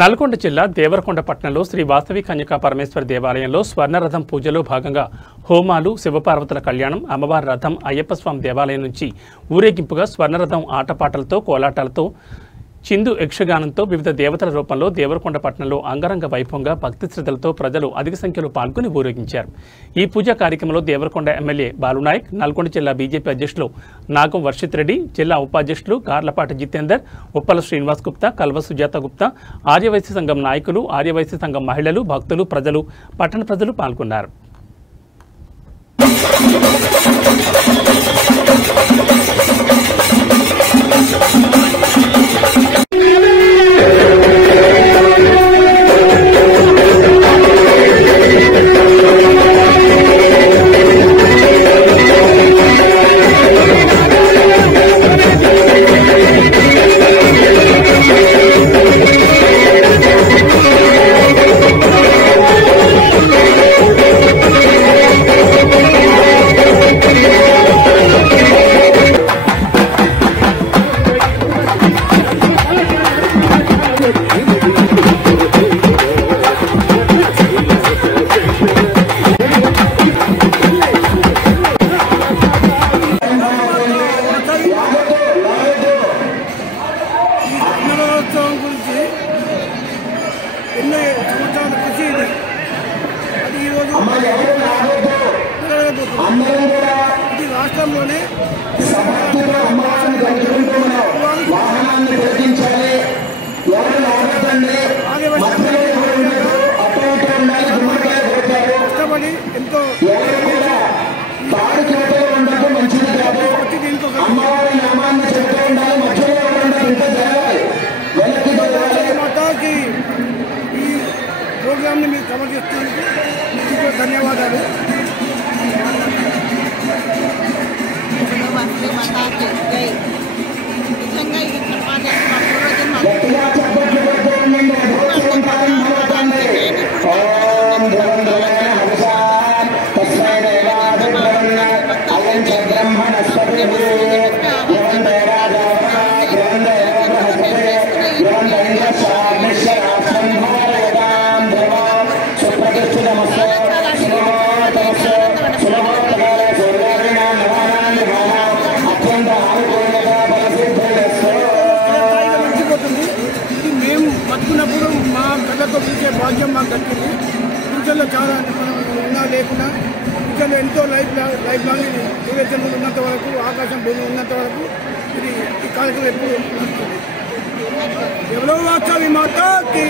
నల్గొండ జిల్లా దేవరకొండ పట్టణంలో శ్రీ వాసవి కన్యకా పరమేశ్వరి దేవాలయంలో స్వర్ణరథం పూజలో భాగంగా హోమాలు, శివపార్వతుల కళ్యాణం, అమ్మవారి రథం అయ్యప్ప స్వామి దేవాలయం నుంచి ఊరేగింపుగా స్వర్ణరథం ఆటపాటలతో, కోలాటాలతో, చిందు యక్షగానంతో వివిధ దేవతల రూపంలో దేవరకొండ పట్టణంలో అంగరంగ వైభవంగా భక్తి శ్రద్ధలతో ప్రజలు అధిక సంఖ్యలో పాల్గొని ఊరేగించారు. ఈ పూజా కార్యక్రమంలో దేవరకొండ ఎమ్మెల్యే బాలునాయక్, నల్గొండ జిల్లా బీజేపీ అధ్యక్షులు నాగం వర్షిత్ రెడ్డి, జిల్లా ఉపాధ్యక్షులు గార్లపాటి జితేందర్, ఉప్పల శ్రీనివాస్ గుప్తా, కల్వ సుజాత గుప్తా, ఆర్యవైశ్య సంఘం నాయకులు, ఆర్యవైశ్య సంఘం మహిళలు, భక్తులు, ప్రజలు, పట్టణ ప్రజలు పాల్గొన్నారు. ఇది రాష్ట్రంలోనే కష్టపడి ఎంతో మాతాకి ఈ ప్రోగ్రామ్ని మీరు సమర్పిస్తున్నందుకు ధన్యవాదాలు. నిజంగా ఇది చెప్పాలి మా పూర్వజన్మ బతుకున్నప్పుడు మా కళ్ళతో చూసే భాగ్యం మాకు దక్కింది. ఫ్యూచర్లో చాలా మనం ఉన్నా లేకున్నా ఫ్యూచర్లో ఎంతో లైఫ్ లాంగ్ ఇది సూర్యచంద్రులు ఉన్నంత వరకు, ఆకాశం భూమి ఉన్నంత వరకు ఇది ఈ కార్యక్రమం ఎప్పుడు నడుస్తుంది. ఎవరో వాసవి మాతాకి